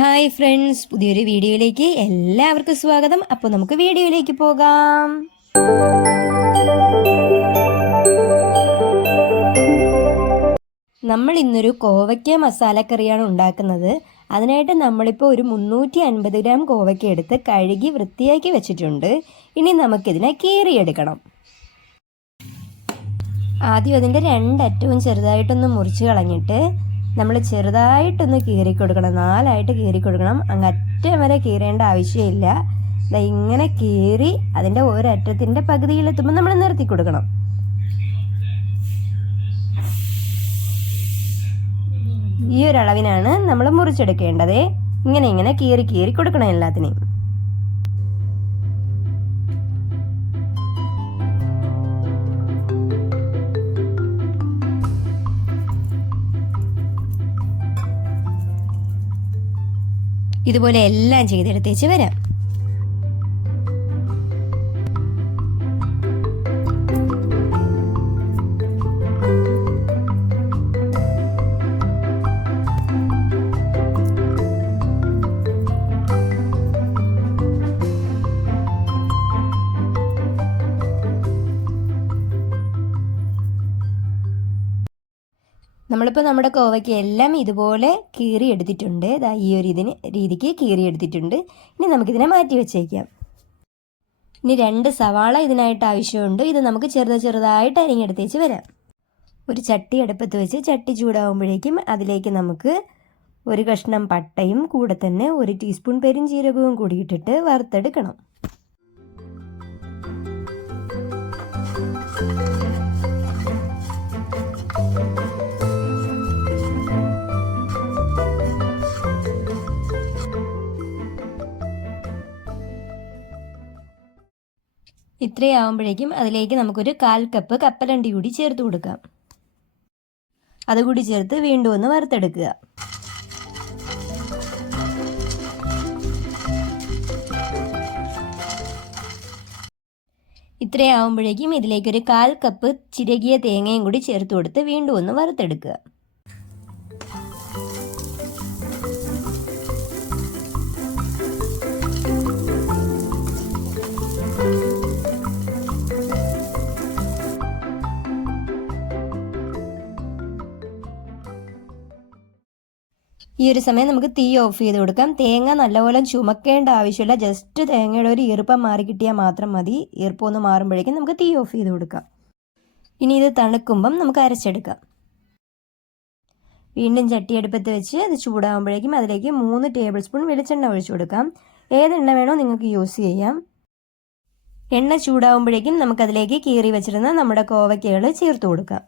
Hi friends പുതിയൊരു വീഡിയോയിലേക്ക് എല്ലാവർക്കും സ്വാഗതം. അപ്പോൾ നമുക്ക് വീഡിയോയിലേക്ക് പോകാം. നമ്മൾ ഇന്നൊരു കോവയ്ക്ക മസാലക്കറിയാണ് ഉണ്ടാക്കുന്നത്. അതിനായിട്ട് നമ്മളിപ്പോൾ ഒരു മുന്നൂറ്റി അൻപത് ഗ്രാം കോവയ്ക്ക എടുത്ത് കഴുകി വൃത്തിയാക്കി വെച്ചിട്ടുണ്ട്. ഇനി നമുക്കിതിനെ കീറിയെടുക്കണം. ആദ്യം അതിന്റെ രണ്ടറ്റവും ചെറുതായിട്ടൊന്ന് മുറിച്ച് കളഞ്ഞിട്ട് നമ്മൾ ചെറുതായിട്ടൊന്ന് കീറി കൊടുക്കണം. നാലായിട്ട് കീറി കൊടുക്കണം. അങ്ങ് അറ്റം വരെ കീറേണ്ട ആവശ്യമില്ല. ഇങ്ങനെ കീറി അതിന്റെ ഒരറ്റത്തിന്റെ പകുതിയിലെത്തുമ്പോൾ നമ്മൾ നിർത്തി കൊടുക്കണം. ഈ ഒരു അളവിനാണ് നമ്മൾ മുറിച്ചെടുക്കേണ്ടത്. ഇങ്ങനെ ഇങ്ങനെ കീറി കീറി കൊടുക്കണം എല്ലാത്തിനെയും. ഇതുപോലെ എല്ലാം ചെയ്തെടുത്തേച്ച് വരാം. നമ്മളിപ്പോൾ നമ്മുടെ കോവയ്ക്ക് എല്ലാം ഇതുപോലെ കീറി എടുത്തിട്ടുണ്ട്. ദാ ഈ ഒരു ഇതിന് രീതിക്ക് കീറി എടുത്തിട്ടുണ്ട്. ഇനി നമുക്കിതിനെ മാറ്റി വെച്ചേക്കാം. ഇനി രണ്ട് സവാള ഇതിനായിട്ട് ആവശ്യമുണ്ട്. ഇത് നമുക്ക് ചെറുത് ചെറുതായിട്ട് അരിഞ്ഞെടുത്തേച്ച് വരാം. ഒരു ചട്ടി അടുപ്പത്ത് വെച്ച് ചട്ടി ചൂടാകുമ്പോഴേക്കും അതിലേക്ക് നമുക്ക് ഒരു കഷ്ണം പട്ടയും കൂടെ തന്നെ ഒരു ടീസ്പൂൺ പെരിഞ്ചീരകവും കൂടി ഇട്ടിട്ട് വറുത്തെടുക്കണം. ഇത്രയാവുമ്പോഴേക്കും അതിലേക്ക് നമുക്കൊരു കാൽ കപ്പ് കപ്പലണ്ടി കൂടി ചേർത്ത് കൊടുക്കാം. അതുകൂടി ചേർത്ത് വീണ്ടും ഒന്ന് വറുത്തെടുക്കുക. ഇത്രയാവുമ്പോഴേക്കും ഇതിലേക്കൊരു കാൽ കപ്പ് ചിരകിയ തേങ്ങയും കൂടി ചേർത്ത് കൊടുത്ത് വീണ്ടും ഒന്ന് വറുത്തെടുക്കുക. ഈ ഒരു സമയം നമുക്ക് തീ ഓഫ് ചെയ്ത് കൊടുക്കാം. തേങ്ങ നല്ലപോലെ ചുമക്കേണ്ട ആവശ്യമില്ല. ജസ്റ്റ് തേങ്ങയുടെ ഒരു ഈർപ്പം മാറി കിട്ടിയാൽ മാത്രം മതി. ഈർപ്പം ഒന്ന് മാറുമ്പോഴേക്കും നമുക്ക് തീ ഓഫ് ചെയ്ത് കൊടുക്കാം. ഇനി ഇത് തണുക്കുമ്പം നമുക്ക് അരച്ചെടുക്കാം. വീണ്ടും ചട്ടി അടുപ്പത്ത് വെച്ച് അത് ചൂടാകുമ്പോഴേക്കും അതിലേക്ക് മൂന്ന് ടേബിൾ സ്പൂൺ വെളിച്ചെണ്ണ ഒഴിച്ചു കൊടുക്കാം. ഏതെണ്ണ വേണോ നിങ്ങൾക്ക് യൂസ് ചെയ്യാം. എണ്ണ ചൂടാകുമ്പോഴേക്കും നമുക്കതിലേക്ക് കീറി വെച്ചിരുന്ന നമ്മുടെ കോവയ്ക്കകൾ ചേർത്ത് കൊടുക്കാം.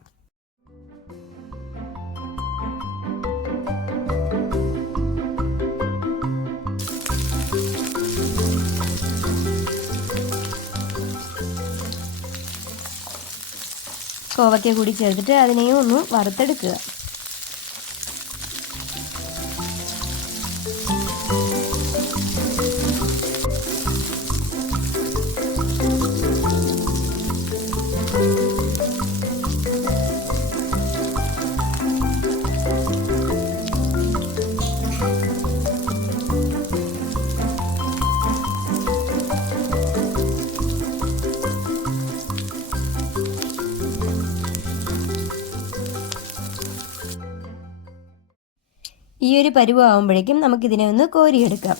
കോവയ്ക്ക കൂടി ചേർത്തിട്ട് അതിനെയും ഒന്ന് വറുത്തെടുക്കുക. ഈ ഒരു പരുവാകുമ്പോഴേക്കും നമുക്കിതിനെ ഒന്ന് കോരിയെടുക്കാം.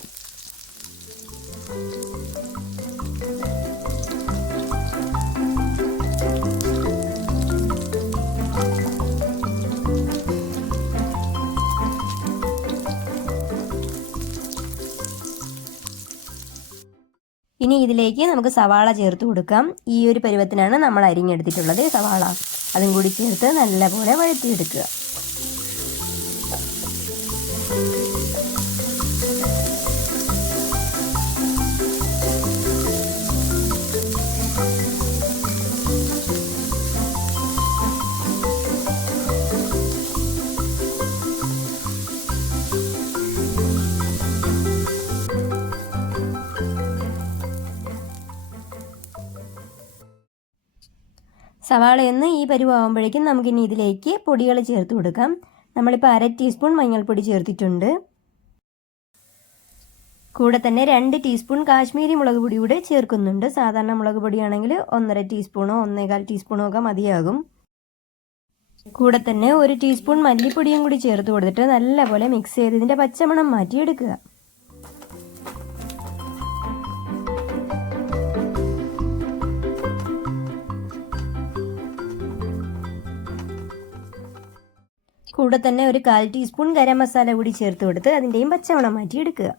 ഇനി ഇതിലേക്ക് നമുക്ക് സവാള ചേർത്ത് കൊടുക്കാം. ഈ ഒരു പരുവത്തിനാണ് നമ്മൾ അരിഞ്ഞെടുത്തിട്ടുള്ളത് സവാള. അതും കൂടി ചേർത്ത് നല്ലപോലെ വഴറ്റിയെടുക്കുക. സവാളയൊന്ന് ഈ പരുവാകുമ്പോഴേക്കും നമുക്കിനി ഇതിലേക്ക് പൊടികൾ ചേർത്ത് കൊടുക്കാം. നമ്മളിപ്പോൾ അര ടീസ്പൂൺ മഞ്ഞൾപ്പൊടി ചേർത്തിട്ടുണ്ട്. കൂടെ തന്നെ രണ്ട് ടീസ്പൂൺ കാശ്മീരി മുളക് പൊടി കൂടെ ചേർക്കുന്നുണ്ട്. സാധാരണ മുളക് പൊടിയാണെങ്കിൽ ഒന്നര ടീസ്പൂണോ ഒന്നേകാൽ ടീസ്പൂണോ ഒക്കെ മതിയാകും. കൂടെ തന്നെ ഒരു ടീസ്പൂൺ മല്ലിപ്പൊടിയും കൂടി ചേർത്ത് കൊടുത്തിട്ട് നല്ലപോലെ മിക്സ് ചെയ്ത് ഇതിന്റെ പച്ചമണം മാറ്റിയെടുക്കുക. കൂടെ തന്നെ ഒരു കാൽ ടീസ്പൂൺ ഗരം മസാല കൂടി ചേർത്ത് കൊടുത്ത് അതിന്റെയും പച്ചമണം മാറ്റിയെടുക്കുക.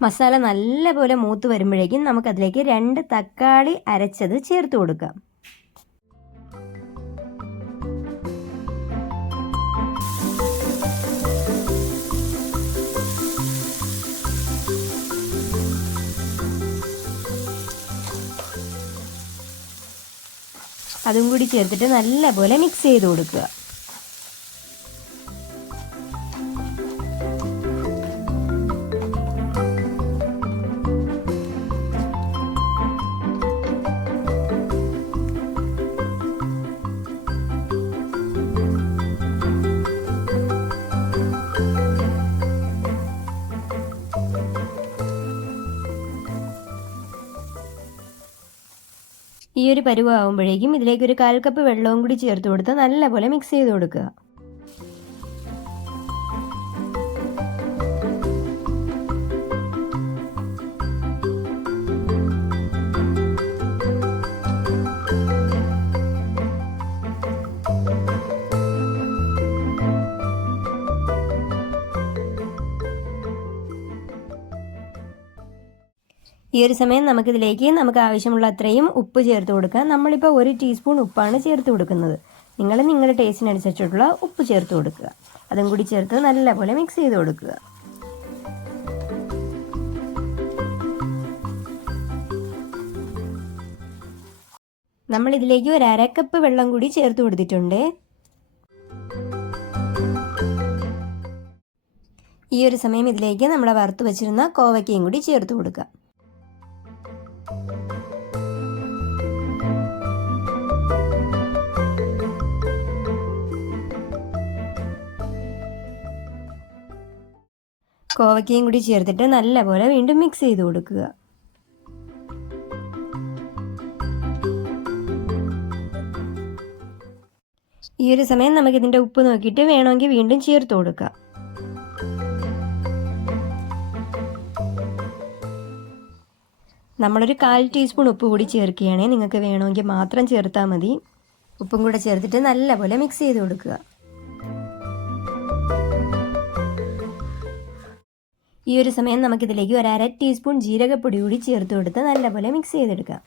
മസാല നല്ലപോലെ മൂത്ത് വരുമ്പോഴേക്കും നമുക്കതിലേക്ക് രണ്ട് തക്കാളി അരച്ചത് ചേർത്ത് കൊടുക്കാം. അതും കൂടി ചേർത്തിട്ട് നല്ലപോലെ മിക്സ് ചെയ്ത് കൊടുക്കുക. ഈ ഒരു പരുവാകുമ്പോഴേക്കും ഇതിലേക്ക് ഒരു കാൽ കപ്പ് വെള്ളവും കൂടി ചേർത്ത് കൊടുത്ത് നല്ലപോലെ മിക്സ് ചെയ്ത് കൊടുക്കുക. ഈ ഒരു സമയം നമുക്കിതിലേക്ക് നമുക്ക് ആവശ്യമുള്ള അത്രയും ഉപ്പ് ചേർത്ത് കൊടുക്കാം നമ്മളിപ്പോൾ ഒരു ടീസ്പൂൺ ഉപ്പാണ് ചേർത്ത് കൊടുക്കുന്നത്. നിങ്ങൾ നിങ്ങളുടെ ടേസ്റ്റിനനുസരിച്ചിട്ടുള്ള ഉപ്പ് ചേർത്ത് കൊടുക്കുക. അതും കൂടി ചേർത്ത് നല്ലപോലെ മിക്സ് ചെയ്ത് കൊടുക്കുക. നമ്മൾ ഇതിലേക്ക് ഒരു അരക്കപ്പ് വെള്ളം കൂടി ചേർത്ത് കൊടുത്തിട്ടുണ്ട്. ഈ ഒരു സമയം ഇതിലേക്ക് നമ്മളെ വറുത്ത് വെച്ചിരുന്ന കോവയ്ക്കയും കൂടി ചേർത്ത് കൊടുക്കുക. കോവയ്ക്കയും കൂടി ചേർത്തിട്ട് നല്ലപോലെ വീണ്ടും മിക്സ് ചെയ്ത് കൊടുക്കുക. ഈ ഒരു സമയം നമുക്ക് ഇതിന്റെ ഉപ്പ് നോക്കിയിട്ട് വേണമെങ്കിൽ വീണ്ടും ചേർത്ത് കൊടുക്കാം. നമ്മളൊരു കാൽ ടീസ്പൂൺ ഉപ്പ് കൂടി ചേർക്കുകയാണെങ്കിൽ നിങ്ങൾക്ക് വേണമെങ്കിൽ മാത്രം ചേർത്താൽ മതി. ഉപ്പും കൂടെ ചേർത്തിട്ട് നല്ലപോലെ മിക്സ് ചെയ്ത് കൊടുക്കുക. ഈ ഒരു സമയം നമുക്കിതിലേക്ക് ഒരു അര ടീസ്പൂൺ ജീരകപ്പൊടി കൂടി ചേർത്ത് കൊടുത്ത് നല്ലപോലെ മിക്സ് ചെയ്തെടുക്കാം.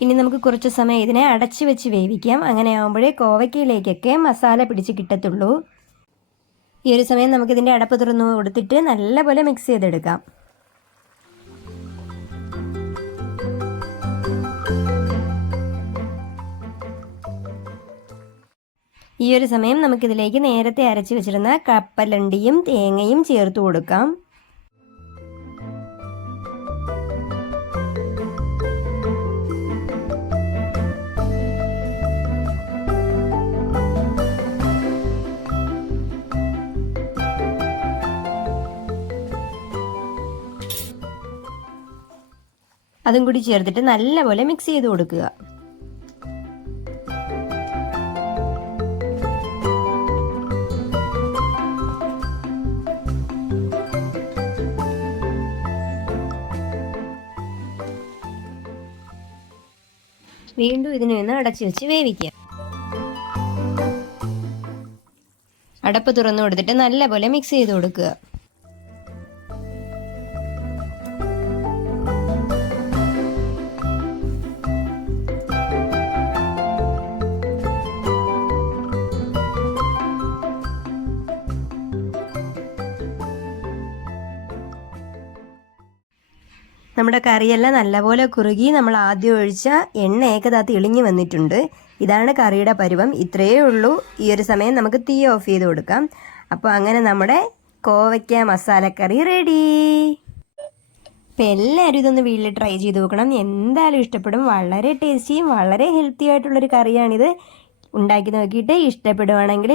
ഇനി നമുക്ക് കുറച്ച് സമയം ഇതിനെ അടച്ചു വെച്ച് വേവിക്കാം. അങ്ങനെ ആകുമ്പോഴേ കോവയ്ക്കയിലേക്കൊക്കെ മസാല പിടിച്ച് കിട്ടത്തുള്ളൂ. ഈ ഒരു സമയം നമുക്കിതിന്റെ അടപ്പ് തുറന്നു കൊടുത്തിട്ട് നല്ലപോലെ മിക്സ് ചെയ്തെടുക്കാം. ഈ ഒരു സമയം നമുക്കിതിലേക്ക് നേരത്തെ അരച്ച് വെച്ചിരുന്ന കപ്പലണ്ടിയും തേങ്ങയും ചേർത്ത് കൊടുക്കാം. അതും കൂടി ചേർത്തിട്ട് നല്ലപോലെ മിക്സ് ചെയ്ത് കൊടുക്കുക. വീണ്ടും ഇതിനെ ഒന്ന് അടച്ചു വെച്ച് വേവിക്കുക. അടപ്പ് തുറന്നു കൊടുത്തിട്ട് നല്ലപോലെ മിക്സ് ചെയ്ത് കൊടുക്കുക. നമ്മുടെ കറിയെല്ലാം നല്ലപോലെ കുറുകി നമ്മൾ ആദ്യം ഒഴിച്ച എണ്ണ താ തെളിഞ്ഞു വന്നിട്ടുണ്ട്. ഇതാണ് കറിയുടെ പരുവം. ഇത്രയേ ഉള്ളൂ. ഈ ഒരു സമയം നമുക്ക് തീ ഓഫ് ചെയ്ത് കൊടുക്കാം. അപ്പോൾ അങ്ങനെ നമ്മുടെ കോവയ്ക്ക മസാലക്കറി റെഡി. അപ്പോൾ എല്ലാവരും ഇതൊന്ന് വീട്ടിൽ ട്രൈ ചെയ്ത് നോക്കണം. എന്തായാലും ഇഷ്ടപ്പെടും. വളരെ ടേസ്റ്റിയും വളരെ ഹെൽത്തി ആയിട്ടുള്ളൊരു കറിയാണിത്. ഉണ്ടാക്കി നോക്കിയിട്ട് ഇഷ്ടപ്പെടുവാണെങ്കിൽ